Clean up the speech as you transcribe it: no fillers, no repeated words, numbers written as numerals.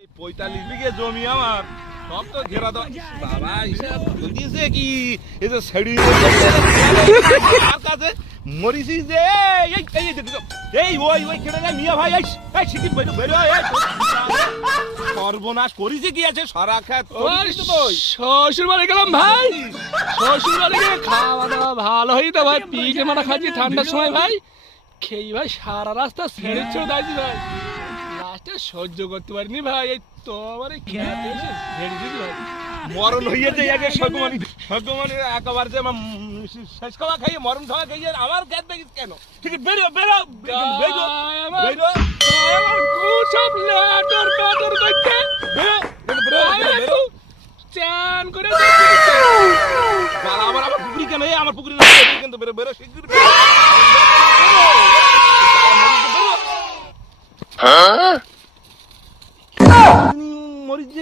45 বিঘে জমি আমার সব তো ঘেরা দাও বাবা হিসাব দিয়েছে কি এই যে ছেড়ি আর কাছে মরিসি যে এই ওই কেটে যায় মিয়া ভাই এই শিকির বেরো বেরো এই সর্বনাশ করিছে কি আছে সারা খাত শ্বশুর বাড়ি গেলাম ভাই, শ্বশুর বাড়ি গিয়ে খাওয়া দাওয়া ভালো হই তো ভাই, পিঠে মারা খাচ্ছি ঠান্ডার সময় ভাই, খেয়ে ভাই সারা রাস্তা ছেড়ে ছেড়ে দাঁড়িয়েছি ভাই, লাস্টে সহ্য করতে পারিনি ভাই, এই তো আমার খেতে এসে ছেড়ে দিদি ভাই, মরণ হইয়াছে আগে সগমানি একেবারে যে শেষ খাওয়া খাইয়ে মরণ খাওয়া খাইয়ে আমার খেত দেখিস কেন ঠিক বেরো বেরো বেরো বেরো আমার সব লেটার পেটার করতে বেরো চান করে আমার পুকুরি কেন আমার পুকুরি কিন্তু বেরো বেরো শিগগির মরিচ